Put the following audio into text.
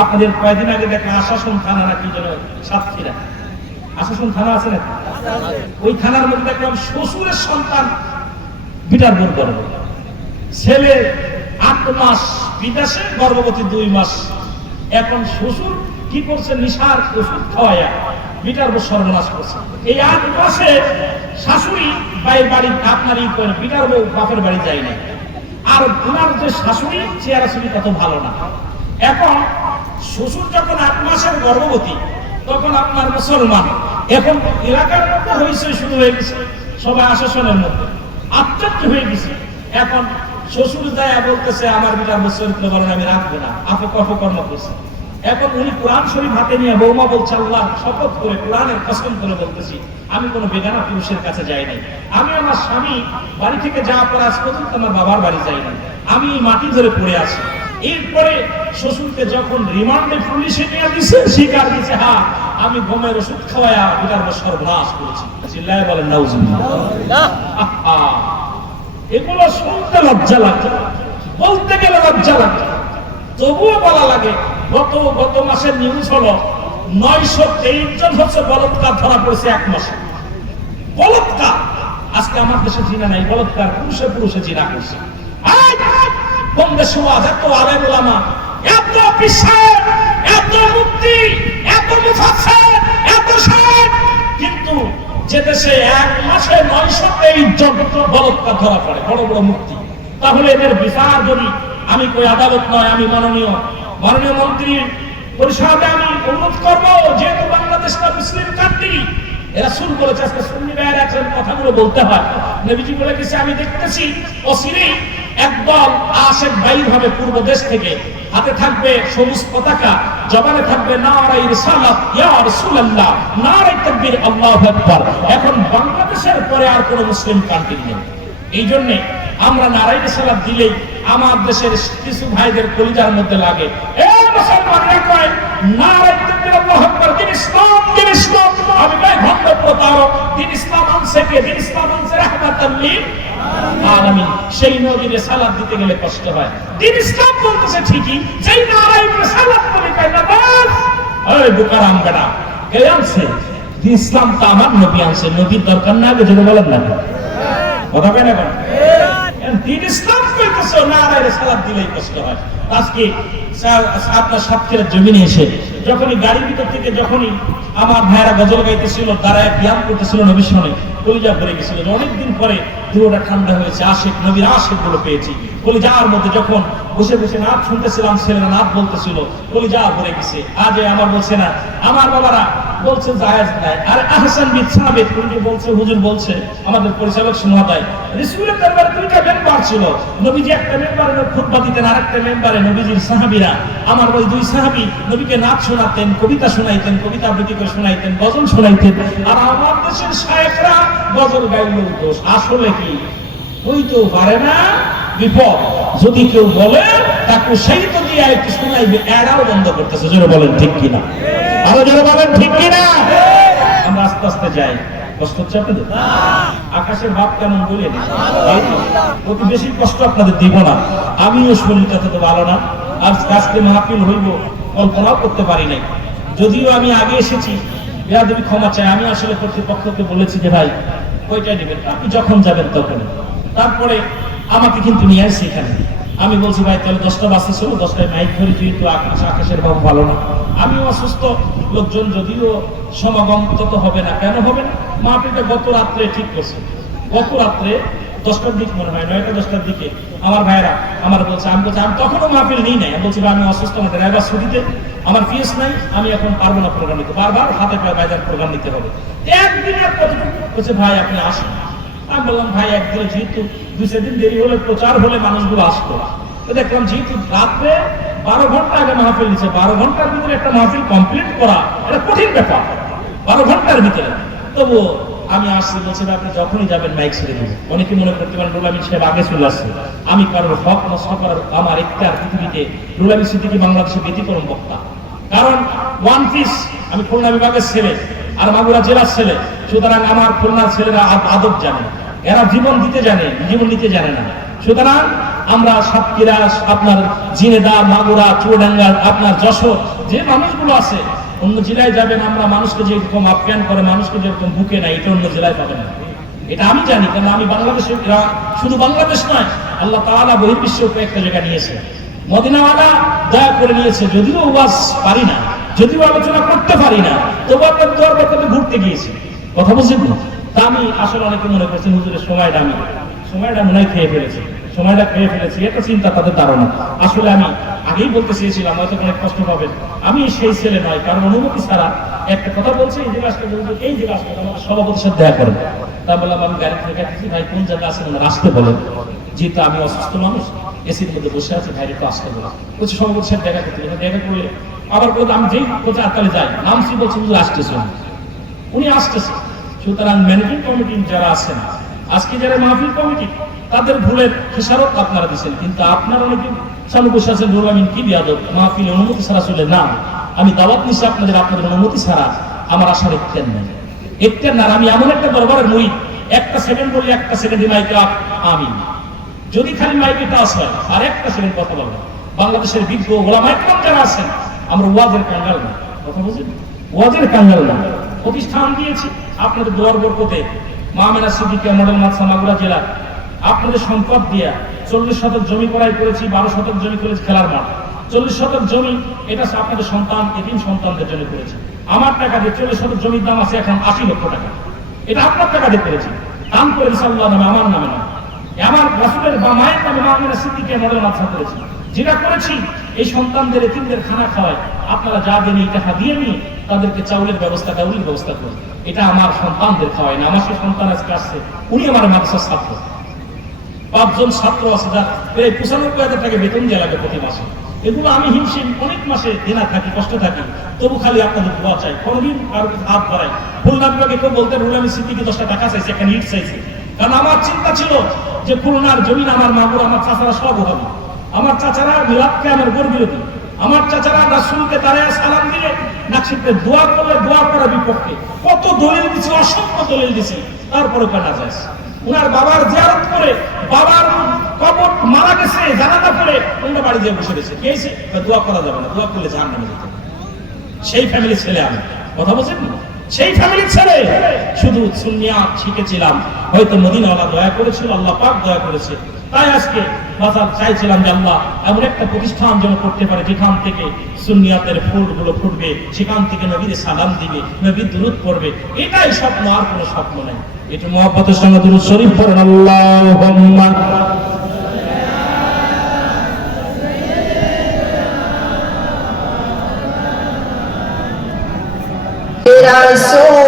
আপনাদের কয়েকদিন আগে দেখেন আশাসন থানা নাকি যেন সাতক্ষীরা, আশাসন থানা আছে না, ওই থানার মধ্যে দেখলাম শ্বশুরের সন্তান বিটার বোর গর্ভ, ছেলে 8 মাস বিদেশে, গর্ভবতী 2 মাস। এখন শ্বশুর কি করছে, নিশার ওষুধ খাওয়াইয়া বিটার বোর সর্বনাশ করছে। এই 8 মাসে শাশুড়ি বাইরের বাড়ি আপনার ই করে, বিটার বউ বাপের বাড়ি যায় না। আর ওনার যে শাশুড়ি চেহারা ছবি তত ভালো না। এখন শ্বশুর যখন 8 মাসের গর্ভবতী, তখন আপনার মুসলমান, এখন এলাকার মধ্যে হয়েছে শুরু হয়ে গেছে, সবাই আশাসনের মধ্যে আশ্চর্য হয়ে গেছে। এখন শ্বশুর যায় বলতেছে আমার বিটার চরিত্র বলেন আমি রাখবো না, অপকর্ম করছে। এখন উনি কোরআন শরীফ হাতে নিয়ে বৌমা বলছে আল্লাহ শপথ করে কোরআনের কসম করে বলতেছি আমি কোনো বেগানা পুরুষের কাছে যাই নাই, আমি আমার স্বামী বাড়ি থেকে যাওয়া পর আজ পর্যন্ত আমার বাবার বাড়ি যাই নাই, আমি মাটি ধরে পড়ে আছি। এরপরে শ্বশুরকে যখন রিমান্ডে পুলিশে নিয়ে দিছে, স্বীকার দিছে হ্যাঁ আমি ঘুমের ওষুধ খাওয়াইয়া বিটার সর্বনাশ করেছি। চিল্লায় বলেন নাউজুবিল্লাহ। এগুলো শুনতে লজ্জা লাগে, বলতে গেলে লজ্জা লাগে, তবুও বলা লাগে। গত মাসের নিউজ হলো 923 জন হচ্ছে বলৎকার ধরা পড়েছে 1 মাসে। বলৎকার, আজকে আমার দেশে জিনা নাই, বলৎকার পুরুষে জিনা করছে। কোন দেশে এত আলেম ওলামা, এত পিসাব, এত মুফতি, এত মুফাসসির, এত শায়েখ, কিন্তু যে দেশে 1 মাসে 923 জন বলৎকার ধরা পড়ে, বড় বড় মুফতি, তাহলে এদের বিচার যদি আমি কই আদালত নয়, আমি মাননীয় মন্ত্রীর পরিষদে আমি অনুরোধ করবো, যেহেতু বাংলাদেশটা মুসলিম কান্ট্রি, রাসূল বলেছে আজকে সুন্নি ভাইয়ের আছেন কথাগুলো বলতে হয়। নবীজি বলে গেছে আমি দেখতেছি অচিরেই একদল আশেক বাইর হবে পূর্ব দেশ থেকে, হাতে থাকবে সবুজ পতাকা, জবানে থাকবে নারায়ে রিসালাত ইয়া রাসূলুল্লাহ, নারায়ে তাকবীর আল্লাহু আকবার। এখন বাংলাদেশের পরে আর কোনো মুসলিম কান্ট্রি নেই। এই জন্য আমরা নারায়ে রিসালাত দিলেই আমার দেশের কিছু ভাইদের কলিজার মধ্যে লাগে, এ মুসলমানরা কয় নারায়ে তাকবীর আল্লাহু আকবার, দিন ইসলাম, দিন ইসলাম। আমি ভাই ভণ্ড প্রতারক, দিন ইসলাম আনছে কে? দিন ইসলাম আনছে রাহমাতাল লিল আলামিন। সেই নবীর সালাত দিতে গেলে কষ্ট হয়। দিন ইসলাম বলতেছে ঠিকই, যেই নারায়ে সালাত বলে কয় না বাস ওই বুকারাম বেটা কে আনছে? দিন ইসলাম তো আমার নবী আনছে, নবীর দরকার না আগে যদি বলেন না কথা কয় না কেন? দিন ইসলাম কইতেছে নারায়ে সালাত দিলেই কষ্ট হয়। আজকে আপনার সাতক্ষীরার জমিনে এসে যখনই গাড়ির ভিতর থেকে যখনই আমার ভাইয়েরা গজল গাইতেছিল, দাঁড়ায় কিয়াম করতেছিল, নবীর সামনে কলিজা ভরে গেছিল। অনেকদিন পরে পুরোটা ঠান্ডা হয়েছে, আশেক নবীর আশেক গুলো পেয়েছি। কলিজার মধ্যে যখন বসে বসে নাচ শুনতেছিলাম, ছেলেরা নাচ বলতেছিল, কলিজা ভরে গেছে। আজ আমার বলছে না, আমার বাবারা বলছে জায়েজ নাই। আর আহসান বিন সাবিত উনি বলছে, হুজুর বলছে আমাদের পরিচালক মহোদয়, রাসূলের দরবারে 2টা মেম্বার ছিল, নবীজি একটা মেম্বারে খুতবা দিতেন, আরেকটা মেম্বারে নবীজির সাহাবীরা, আমার ওই 2 সাহাবী নবীকে নাচ শোনাতেন, কবিতা শোনাইতেন, কবিতা আবৃত্তি করে শোনাইতেন, গজল শোনাইতেন। আর আমার দেশের শায়েখরা গজল গাইলেও দোষ, আসলে কি হইতো পারে না, বিপদ। যদি কেউ বলে তাকে সেই তো দিয়ে একটু শোনাইবে, এরাও বন্ধ করতেছে। জোরে বলেন ঠিক কিনা, আরো জোরে বলেন ঠিক কিনা। আমরা আস্তে আস্তে যাই, কষ্ট হচ্ছে আপনাদের? আকাশের ভাব কেমন বলে অতি বেশি কষ্ট আপনাদের দিব না। আমিও শরীরটা তো ভালো না, আজকে মাহফিল হইব কল্পনাও করতে পারি নাই। যদিও আমি আগে এসেছি, বেয়াদবি ক্ষমা চাই। আমি আসলে কর্তৃপক্ষকে বলেছি যে ভাই কয়টায় নেবেন, আপনি যখন যাবেন তখন। তারপরে আমাকে কিন্তু নিয়ে আসছে এখানে। আমি বলছি ভাই তাহলে 10টা বাসে ছিল, 10টায় মাইক ধরি, যেহেতু আকাশের ভাব ভালো না, আমিও অসুস্থ, লোকজন যদিও সমাগম তত হবে না। কেন হবে না? মাহফিলটা গত রাত্রে ঠিক করছে। গত রাত্রে 10টার দিক মনে হয়, 9টা 10টার দিকে আমার ভাইরা আমার বলছে, আমি বলছি আমি তখনও মাহফিল নিই নাই। আমি বলছি আমি অসুস্থ, আমার ড্রাইভার ছুটিতে, আমার ফিস নাই, আমি এখন পারবো না প্রোগ্রাম নিতে, বারবার হাতে পায়ে বাইজার প্রোগ্রাম নিতে হবে। একদিন আর কতটুকু বলছে ভাই আপনি আসেন। আমি বললাম ভাই একদিনে যেহেতু 2-4 দিন দেরি হলে, প্রচার হলে মানুষগুলো আসতো। তো দেখলাম যেহেতু রাত্রে 12 ঘন্টা আগে মাহফিল দিচ্ছে, 12 ঘন্টার ভিতরে একটা মাহফিল কমপ্লিট করা এটা কঠিন ব্যাপার, 12 ঘন্টার ভিতরে। তবু আমি আসছি, বলছি আপনি যখনই যাবেন মাইক ছেড়ে দেবো। অনেকে মনে করতে পারেন রুহুল আমিন সাহেব আগে চলে আসছে, আমি কারোর হক নষ্ট করার আমার ইখতিয়ার পৃথিবীতে। রুহুল আমিন সিদ্দিকী বাংলাদেশের ব্যতিক্রম বক্তা, কারণ ওয়ান পিস, আমি খুলনা বিভাগের ছেলে আর মাগুরা জেলার ছেলে, সুতরাং আমার খুলনার ছেলেরা আদব জানে, এরা জীবন দিতে জানে, জীবন নিতে জানে না। সুতরাং আমরা সাতক্ষীরা, আপনার ঝিনেদা, মাগুরা, চুয়াডাঙ্গা, আপনার যশোর, যে মানুষগুলো আছে, অন্য জেলায় যাবেন, আমরা মানুষকে যেরকম আপ্যায়ন করে, মানুষকে যেরকম বুকে নেয়, এটা অন্য জেলায় পাবেন না। এটা আমি জানি, কারণ আমি বাংলাদেশে, শুধু বাংলাদেশ নয়, আল্লাহ তাআলা বহির্বিশ্বেও কয়েকটা জায়গা নিয়েছে। মদিনাওয়ালা দয়া করে নিয়েছে, যদিও ওয়াজ পারি না, যদিও আলোচনা করতে পারি না, তবু আপনার দোয়ার বরকতে ঘুরতে গিয়েছি। কথা বুঝছেন না? তা আমি আসলে অনেকে মনে করছেন হুজুরের সময়টা মনে হয় খেয়ে ফেলেছি, এটা চিন্তা তাদের ধারণা। আসলে আমি আগেই বলতে চেয়েছিলাম, হয়তো অনেক কষ্ট পাবেন, আমি সেই ছেলে নয়, কারণ অনুমতি ছাড়া একটা কথা বলছে, এই জায়গা আসতে আমাদের সভাপতির সাথে দেখা করেন। তা বললাম আমি গাড়ি থেকে আসছি, ভাই কোন জায়গা আছেন ওনার আসতে বলেন, যেহেতু আমি অসুস্থ মানুষ, এসির মধ্যে বসে আছি, ভাই একটু আসতে বলেন। বলছে সভাপতির সাথে দেখা করতে, দেখা করলে আবার বলতে আমি যেই কোথায় আটকালে যাই, নামছি, বলছি হুজুর আসতেছে, উনি আসতেছে। সুতরাং ম্যানেজিং কমিটি যারা আছেন, আজকে যারা মাহফিল কমিটি, তাদের ভুলের খেসারত আপনারা দিচ্ছেন, কিন্তু আপনারা অনেকে সামনে বসে আছেন, বলুন আমি কি বিয়াদব, মাহফিল অনুমতি ছাড়া চলে না, আমি দাওয়াত নিচ্ছি আপনাদের অনুমতি ছাড়া আমার আসার এখতিয়ার নেই, এখতিয়ার না। আমি এমন একটা দরবারের মুই, একটা সেকেন্ড বলি, একটা সেকেন্ডে মাইকে আমি, যদি খালি মাইকে টাচ হয় আর একটা সেকেন্ড কথা বলবেন, বাংলাদেশের বিজ্ঞ ওলামা ইকরাম যারা আছেন, আমরা ওয়াজের কাঙ্গাল না, কথা বুঝেন, ওয়াজের কাঙ্গাল না। প্রতিষ্ঠান দিয়েছি আপনাদের দোয়ার বরকতে, মা আমেনা সিদ্দিকিয়া মডেল মাদ্রাসা মাগুরা জেলা, আপনাদের সম্পদ দিয়া 40 শতক জমি ক্রয় করেছি, 12 শতক জমি করেছি খেলার মাঠ, 40 শতক জমি এটা আপনাদের সন্তান, এতিম সন্তানদের জন্য করেছি। আমার টাকা দিয়ে 40 শতক জমির দাম আছে এখন 80 লক্ষ টাকা, এটা আপনার টাকা দিয়ে করেছি, দান করে আল্লাহর নামে, আমার নামে নয়, আমার রাসূলের বা মায়ের নামে মা আমেনা সিদ্দিকিয়া মডেল মাদ্রাসা করেছি। যেটা করেছি এই সন্তানদের, এতিমদের খানা খাওয়ায়, আপনারা যা দেন এই টাকা দিয়ে নিয়ে তাদেরকে চাউলের ব্যবস্থা, ডাউলের ব্যবস্থা করি, এটা আমার সন্তানদের খাওয়ায় না। আমার সেই সন্তান আজকে আসছে, উনি আমার মাদ্রাসার ছাত্র, 5 জন ছাত্র আছে, যার প্রায় 95,000 টাকা বেতন দেওয়া লাগে প্রতি মাসে। এগুলো আমি হিমশিম অনেক মাসে দেনা থাকি, কষ্ট থাকি, তবু খালি আপনাদের দোয়া চাই, কোনদিন কারো হাত বাড়াই। খুলনা বিভাগে কেউ বলতে রুলামি সিদ্দিকী 10টা টাকা চাইছে, একটা ইট চাইছে, কারণ আমার চিন্তা ছিল যে খুলনার জমিন আমার মাগুর, আমার চাচারা সব হবে, আমার চাচারা মিলাদকে আমার গর্বিরতি, আমার চাচারা রাসূলকে দাঁড়ায় সালাম দিয়ে নাকশিতে দোয়া করলে দোয়া করার বিপক্ষে কত দলিল দিছি, অসংখ্য দলিল দিছি, তারপরে কানা যায়। উনার বাবার জিয়ারত করে, বাবার কবর মারা গেছে জানাজা করে অন্য বাড়ি দিয়ে বসে গেছে, কে এসে দোয়া করা যাবে না, দোয়া করলে জাহান্নামে যেতে হবে। সেই ফ্যামিলির ছেলে আমি, কথা বলছেন না, সেই ফ্যামিলির ছেলে, শুধু সুন্নিয়াত শিখেছিলাম, হয়তো মদিনাওয়ালা দয়া করেছিল, আল্লাহ পাক দয়া করেছে, তাই আজকে বাজার চাইছিলাম যে আল্লাহ এমন একটা প্রতিষ্ঠান যেন করতে পারে যেখান থেকে সুন্নিয়াতের ফুলগুলো ফুটবে, সেখান থেকে নবীর সালাম দিবে, নবীর দুরূদ পড়বে, এটাই স্বপ্ন, আর কোনো স্বপ্ন নেই। এটা মুহাব্বতের সঙ্গে দুরূদ শরীফ পড়েন, আল্লাহুম্মা রাসূল